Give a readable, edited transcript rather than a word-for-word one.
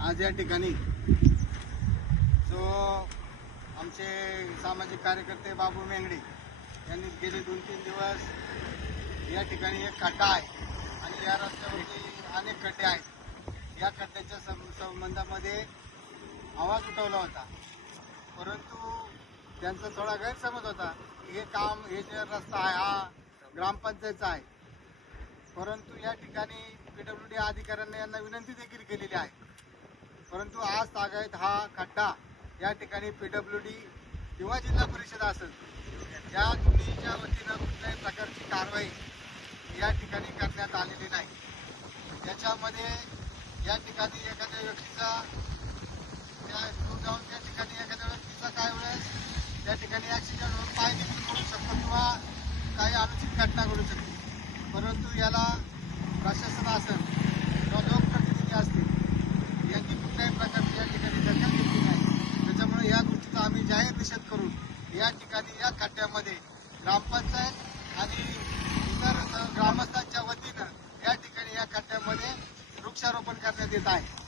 आज या ठिकाणी जो आमचे सामाजिक कार्यकर्ते बाबू मेंगडे यांनी गेले 2-3 दिवस या ठिकाणी एक खड्डा आहे आणि या रस्त्यावरती अनेक खड्डे आहेत। या खड्ड्याच्या संबंधामध्ये आवाज उठवला होता, परंतु त्यांचा थोडा गैरसमज होता की हे जे रस्ता आहे हा ग्रामपंचायतचा आहे। परंतु या ठिकाणी PWD अधिकाऱ्यांनी यांना विनंती देखील केलेली आहे, परंतु आज तागायत हा खड्डा या ठिकाणी PWD किंवा जिल्हा परिषद असेल या दोन्हीच्या वतीनं कुठल्याही प्रकारची कारवाई या ठिकाणी करण्यात आलेली नाही। याच्यामध्ये या ठिकाणी एखाद्या व्यक्तीचा जाऊन त्या ठिकाणी एखाद्या व्यक्तीचा काही वेळेस त्या ठिकाणी ॲक्सिडेंट होऊन पाय देखील करू शकतो किंवा काही अनुचित घटना घडू शकते, परंतु याला प्रशासन असेल किंवा लोकप्रतिनिधी असतील यांनी कुठल्याही प्रकारची या ठिकाणी दखल घेतली नाही। त्याच्यामुळे या गोष्टीचा आम्ही जाहीर निषेध करून या ठिकाणी या खड्ड्यामध्ये ग्रामपंचायत आणि इतर ग्रामस्थांच्या वतीनं या ठिकाणी या खड्ड्यामध्ये वृक्षारोपण करण्यात येत आहे।